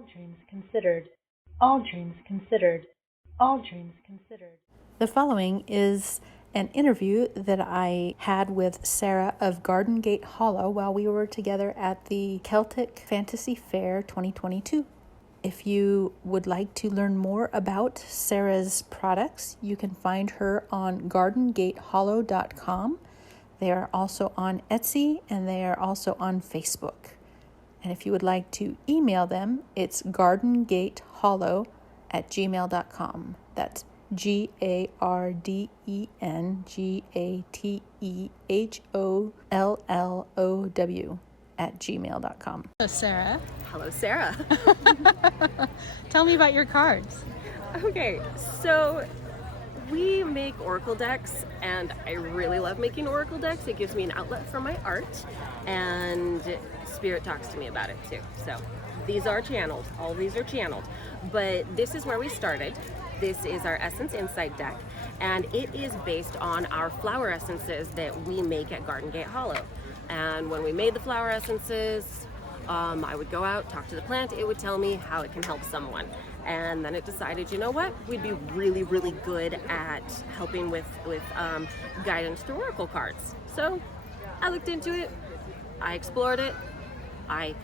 All dreams considered. All dreams considered. All dreams considered. The following is an interview that I had with Sarah of Garden Gate Hollow while we were together at the Celtic Fantasy Fair 2022. If you would like to learn more about Sarah's products, you can find her on gardengatehollow.com. They are also on Etsy and they are also on Facebook. And if you would like to email them, it's gardengatehollow@gmail.com. That's GARDENGATEHOLLOW @gmail.com. Hello, Sarah. Hello, Sarah. Tell me about your cards. Okay, so we make oracle decks, and I really love making oracle decks. It gives me an outlet for my art, and Spirit talks to me about it too. So these are channeled. All of these are channeled. But this is where we started. This is our Essence Insight deck, and it is based on our flower essences that we make at Garden Gate Hollow. And when we made the flower essences, I would go out, talk to the plant, it would tell me how it can help someone. And then it decided, you know what, we'd be really, really good at helping with guidance through oracle cards. So I looked into it, I explored it, I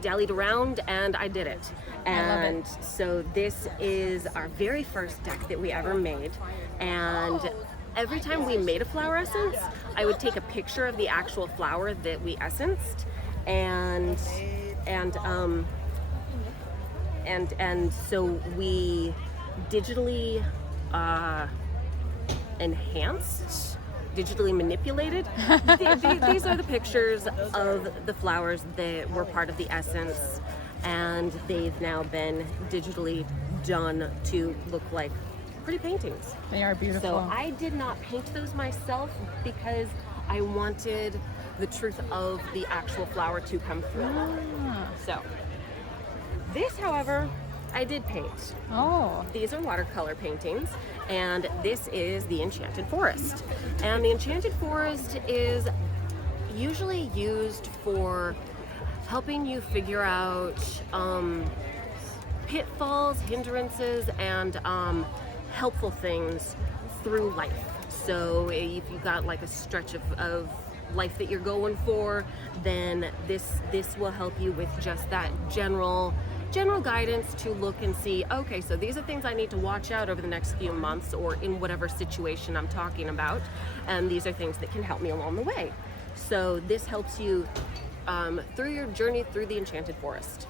dallied around, and I did it. And so this is our very first deck that we ever made. And every time we made a flower essence, I would take a picture of the actual flower that we essenced, and so we digitally enhanced, digitally manipulated. These are the pictures of the flowers that were part of the essence, and they've now been digitally done to look like pretty paintings. They are beautiful. So I did not paint those myself because I wanted the truth of the actual flower to come through. So this, however, I did paint. Oh. These are watercolor paintings, and this is the Enchanted Forest. And the Enchanted Forest is usually used for helping you figure out pitfalls, hindrances, and helpful things through life. So if you've got like a stretch of life that you're going for, then this will help you with just that general guidance to look and see, okay, so these are things I need to watch out over the next few months or in whatever situation I'm talking about, and these are things that can help me along the way. So this helps you through your journey through the Enchanted Forest.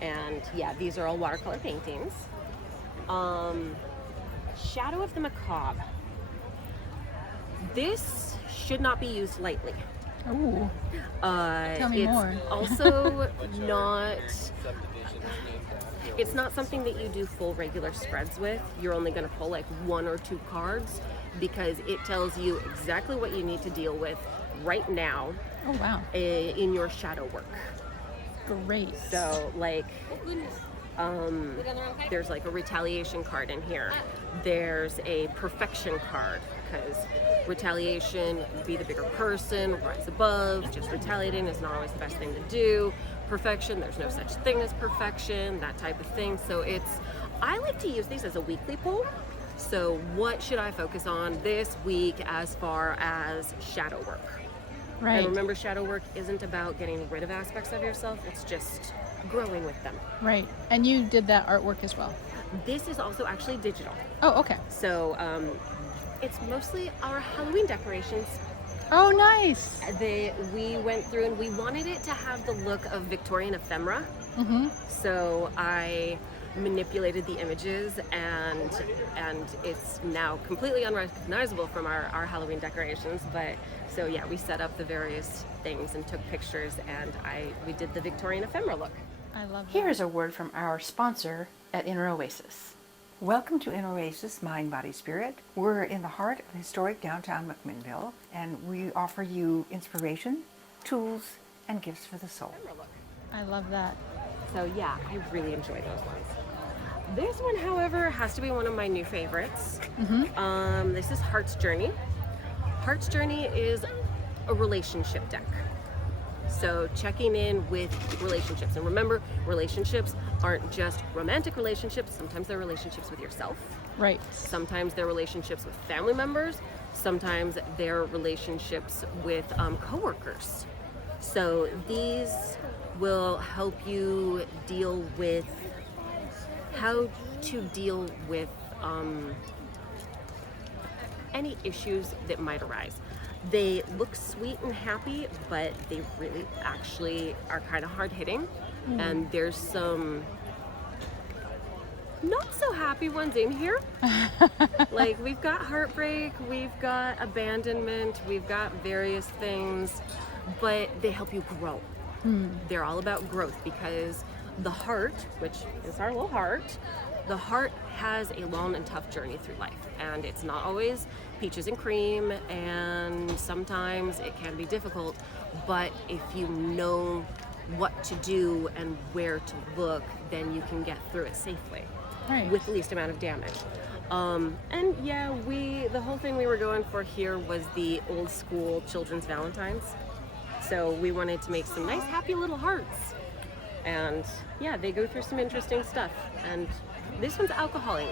And yeah, these are all watercolor paintings. Shadow of the Macabre. This should not be used lightly. Ooh. Tell me more. It's also not, it's not something that you do full regular spreads with. You're only going to pull like 1 or 2 cards because it tells you exactly what you need to deal with right now. Oh, wow. In your shadow work. Great. So like there's like a retaliation card in here. There's a perfection card, because retaliation, be the bigger person, rise above. Just retaliating is not always the best thing to do. Perfection, there's no such thing as perfection, that type of thing. So I like to use these as a weekly pull. So what should I focus on this week as far as shadow work? Right. And remember, shadow work isn't about getting rid of aspects of yourself, it's just growing with them. Right. And you did that artwork as well. This is also actually digital. Oh, okay. So it's mostly our Halloween decorations. Oh, nice. We went through and we wanted it to have the look of Victorian ephemera. Mm-hmm. So I manipulated the images, and it's now completely unrecognizable from our Halloween decorations. But so yeah, we set up the various things and took pictures, and we did the Victorian ephemera look. I love that. Here is a word from our sponsor at Inner Oasis. Welcome to Inner Oasis Mind, Body, Spirit. We're in the heart of historic downtown McMinnville, and we offer you inspiration, tools, and gifts for the soul. I love that. So yeah, I really enjoy those ones. This one, however, has to be one of my new favorites. Mm-hmm. This is Heart's Journey. Heart's Journey is a relationship deck. So checking in with relationships. And remember, relationships aren't just romantic relationships. Sometimes they're relationships with yourself. Right. Sometimes they're relationships with family members. Sometimes they're relationships with coworkers. So these will help you deal with how to deal with any issues that might arise. They look sweet and happy, but they really actually are kind of hard-hitting. And there's some not so happy ones in here. Like, we've got heartbreak, we've got abandonment, we've got various things, but they help you grow. They're all about growth, because the heart, which is our little heart, the heart has a long and tough journey through life, and it's not always peaches and cream, and sometimes it can be difficult, but if you know what to do and where to look, then you can get through it safely. Right. With the least amount of damage. And yeah, the whole thing we were going for here was the old school children's Valentines. So we wanted to make some nice happy little hearts. And yeah, they go through some interesting stuff. And this one's alcohol ink.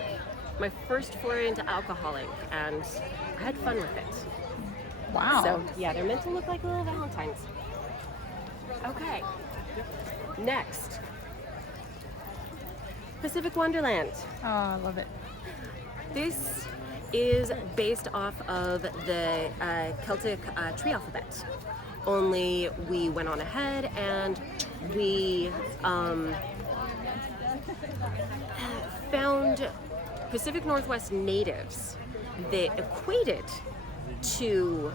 My first foray into alcohol ink, and I had fun with it. Wow. So yeah, they're meant to look like little Valentines. Okay, next. Pacific Wonderland. Oh, I love it. This is based off of the Celtic tree alphabet. Only we went on ahead and we found Pacific Northwest natives that equated to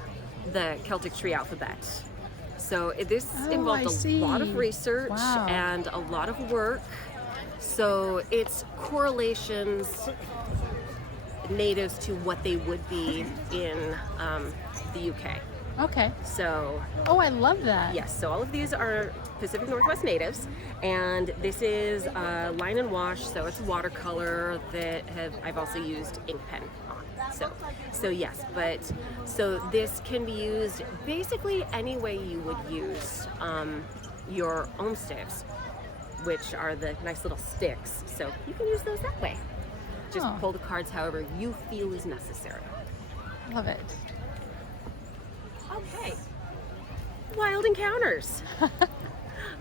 the Celtic tree alphabet. So this involved a lot of research and a lot of work. So it's correlations natives to what they would be in the UK. Okay. So, oh, I love that. Yes, so all of these are Pacific Northwest natives, and this is line and wash, so it's watercolor that I've also used ink pen on. So yes, but so this can be used basically any way you would use your own staves, which are the nice little sticks. So you can use those that way. Just pull the cards however you feel is necessary. Love it. Okay. Wild Encounters.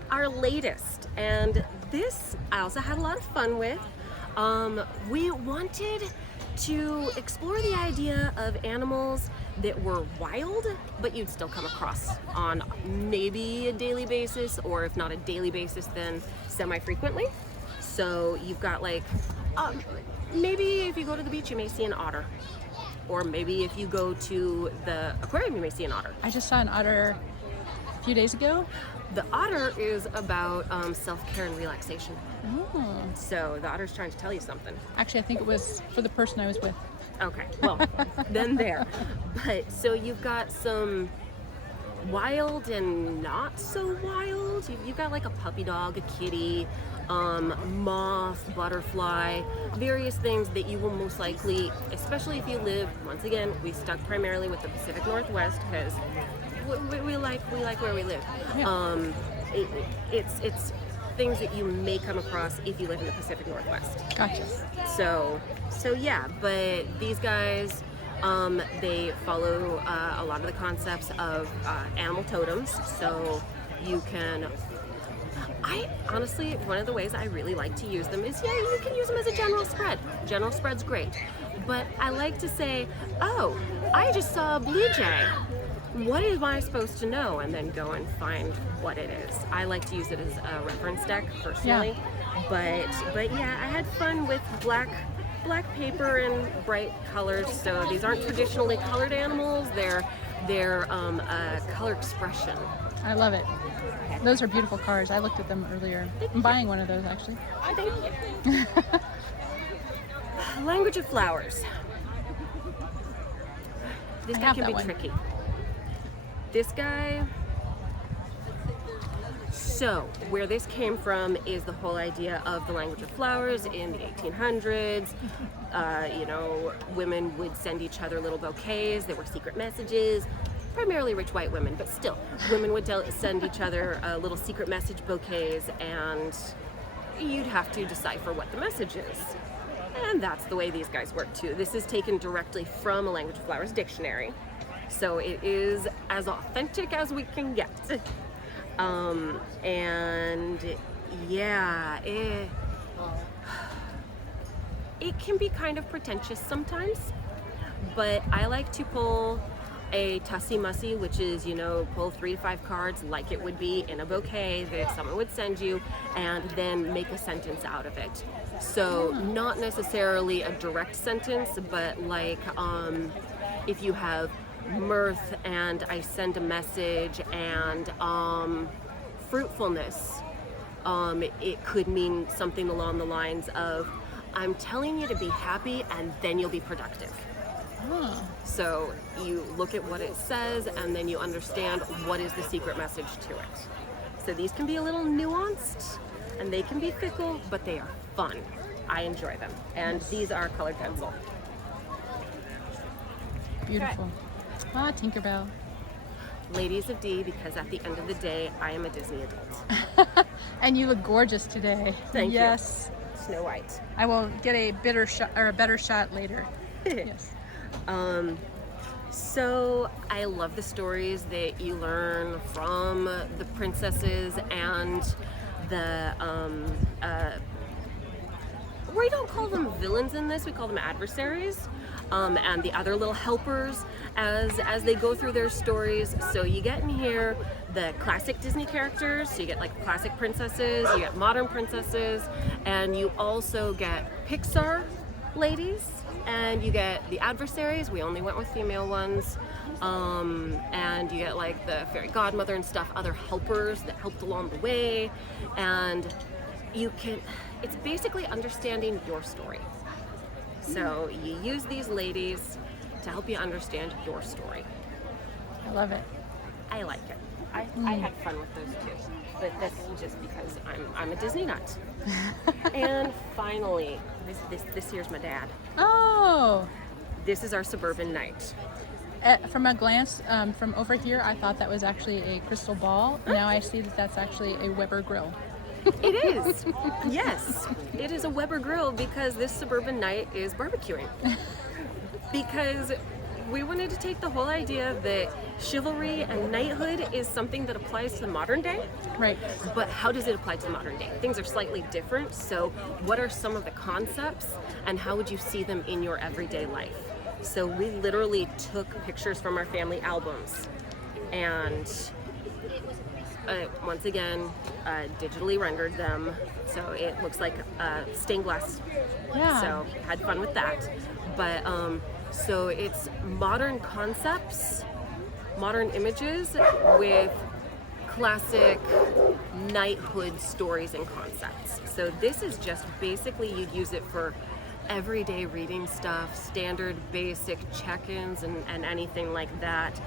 Our latest. And this I also had a lot of fun with. We wanted to explore the idea of animals that were wild, but you'd still come across on maybe a daily basis, or if not a daily basis, then semi-frequently. So you've got like, maybe if you go to the beach, you may see an otter. Or maybe if you go to the aquarium, you may see an otter. I just saw an otter a few days ago. The otter is about self-care and relaxation. Oh. So the otter's trying to tell you something. Actually, I think it was for the person I was with. Okay, well, then there. But so you've got some wild and not so wild. You've got like a puppy dog, a kitty, moth, butterfly, various things that you will most likely, especially if you live, once again, we stuck primarily with the Pacific Northwest because we like where we live. Yeah. It's things that you may come across if you live in the Pacific Northwest. Gotcha. So yeah, but these guys, they follow a lot of the concepts of animal totems. So you can, I honestly, one of the ways I really like to use them is, yeah, you can use them as a general spread. General spread's great. But I like to say, oh, I just saw a blue jay. What am I supposed to know? And then go and find what it is. I like to use it as a reference deck personally. Yeah. But yeah, I had fun with black paper and bright colors. So these aren't traditionally colored animals. They're a color expression. I love it. Those are beautiful cards. I looked at them earlier. I'm buying one of those actually. Thank you. Language of flowers. This guy can be tricky. This guy, so where this came from is the whole idea of the language of flowers in the 1800s. Women would send each other little bouquets. There were secret messages. primarily rich white women, but still, women would send each other little secret message bouquets, and you'd have to decipher what the message is. And that's the way these guys work too. This is taken directly from a Language of Flowers dictionary, so it is as authentic as we can get. And yeah, it can be kind of pretentious sometimes, but I like to pull a tussy-mussy, which is, pull 3 to 5 cards like it would be in a bouquet that someone would send you, and then make a sentence out of it. So not necessarily a direct sentence, but like if you have mirth and I send a message, and fruitfulness, it could mean something along the lines of, I'm telling you to be happy and then you'll be productive. So you look at what it says and then you understand what is the secret message to it. So these can be a little nuanced and they can be fickle, but they are fun. I enjoy them. And these are colored pencil. Beautiful. Ah, Tinkerbell. Ladies of D, because at the end of the day, I am a Disney adult. And you look gorgeous today. Thank you. Yes. Snow White. I will get a better shot later. Yes. So I love the stories that you learn from the princesses and the we don't call them villains in this, we call them adversaries, and the other little helpers as they go through their stories. So you get in here the classic Disney characters, so you get like classic princesses, you get modern princesses, and you also get Pixar ladies, and you get the adversaries. We only went with female ones, and you get like the fairy godmother and stuff, other helpers that helped along the way, and it's basically understanding your story. So you use these ladies to help you understand your story. I love it. I like it. I had fun with those too, but that's just because I'm a Disney nut. And finally, this here's my dad. Oh. This is our Suburban Night. From a glance from over here, I thought that was actually a crystal ball. Now I see that that's actually a Weber grill. It is. Yes, it is a Weber grill because this Suburban Night is barbecuing. Because we wanted to take the whole idea that chivalry and knighthood is something that applies to the modern day. Right. But how does it apply to the modern day? Things are slightly different. So what are some of the concepts and how would you see them in your everyday life? So we literally took pictures from our family albums and once again, digitally rendered them. So it looks like stained glass. Yeah. So had fun with that. But so it's modern concepts, modern images with classic knighthood stories and concepts. So this is just basically you'd use it for everyday reading stuff, standard basic check-ins and anything like that.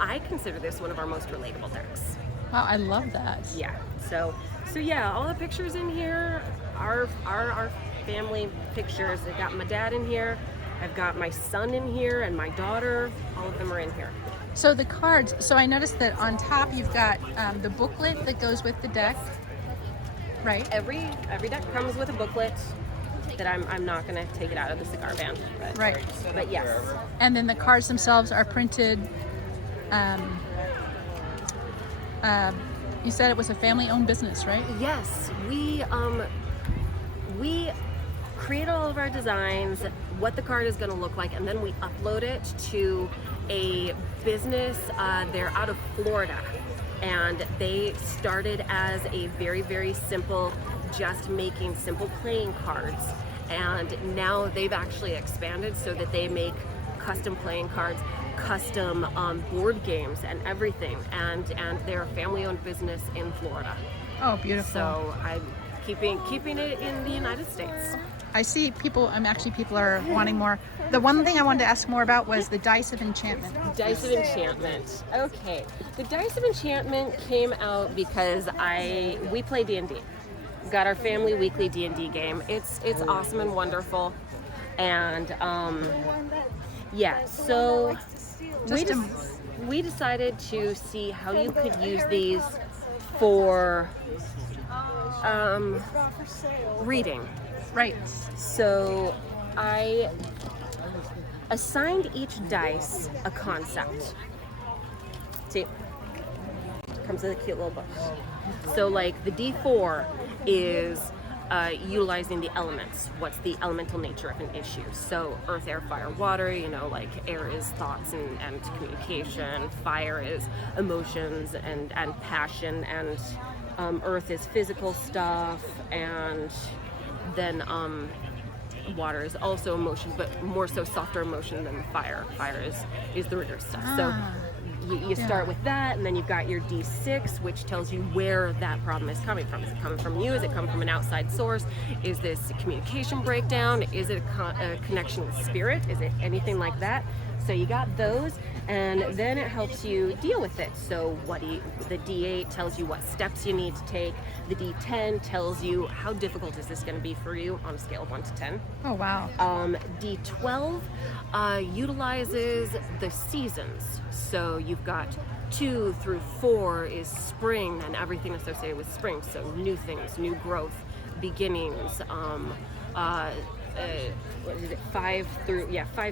I consider this one of our most relatable decks. Wow, I love that. Yeah. So yeah, all the pictures in here are our family pictures. I've got my dad in here, I've got my son in here, and my daughter. All of them are in here. So the cards, so I noticed that on top you've got the booklet that goes with the deck, right? Every deck comes with a booklet that I'm not going to take it out of the cigar band. But, Right. But yes. And then the cards themselves are printed. You said it was a family-owned business, right? Yes, we create all of our designs, what the card is going to look like, and then we upload it to a business. They're out of Florida, and they started as a very, very simple, just making simple playing cards, and now they've actually expanded so that they make custom playing cards, custom board games and everything, and they're a family-owned business in Florida. Oh, beautiful. So I'm keeping it in the United States. I see people are wanting more. The one thing I wanted to ask more about was the Dice of Enchantment. Dice of Enchantment. Okay. The Dice of Enchantment came out because we play D&D. Got our family weekly D&D game. It's awesome and wonderful. And yeah, so we decided to see how you could use these for reading. Right. So I assigned each dice a concept. See, comes with a cute little book. So like the D4 is utilizing the elements. What's the elemental nature of an issue? So earth, air, fire, water, you know, like air is thoughts and communication, fire is emotions and passion, and earth is physical stuff, and then water is also emotion, but more so softer emotion than fire. Fire is the rigorous stuff. So you start with that, and then you've got your D6, which tells you where that problem is coming from. Is it coming from you? Is it coming from an outside source? Is this a communication breakdown? Is it a connection with spirit? Is it anything like that? So you got those, and then it helps you deal with it. So the D8 tells you what steps you need to take. The D10 tells you how difficult is this going to be for you on a scale of 1 to 10. Oh, wow. D12 utilizes the seasons. So you've got 2 through 4 is spring and everything associated with spring. So new things, new growth, beginnings. What is it? 5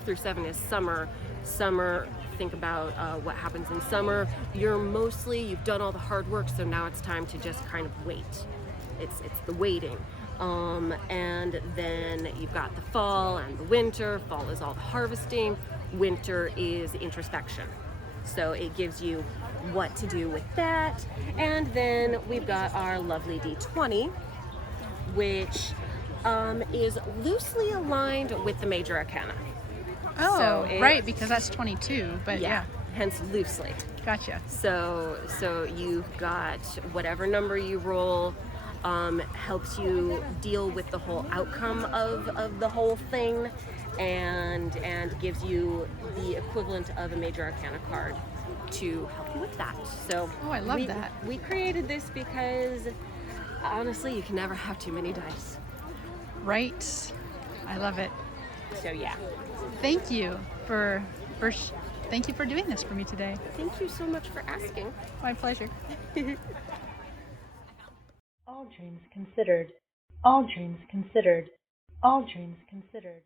through 7 is summer. Summer, think about what happens in summer. You've done all the hard work, so now it's time to just kind of wait. It's the waiting. And then you've got the fall and the winter. Fall is all the harvesting. Winter is introspection. So it gives you what to do with that. And then we've got our lovely D20, which is loosely aligned with the major arcana. Oh, so right, because that's 22, but yeah. Hence loosely. Gotcha. So you've got whatever number you roll helps you deal with the whole outcome of the whole thing, and gives you the equivalent of a major arcana card to help you with that. So I love that. We created this because honestly, you can never have too many dice. Right. I love it. So yeah. Thank you for doing this for me today. Thank you so much for asking. My pleasure. All dreams considered. All dreams considered. All dreams considered.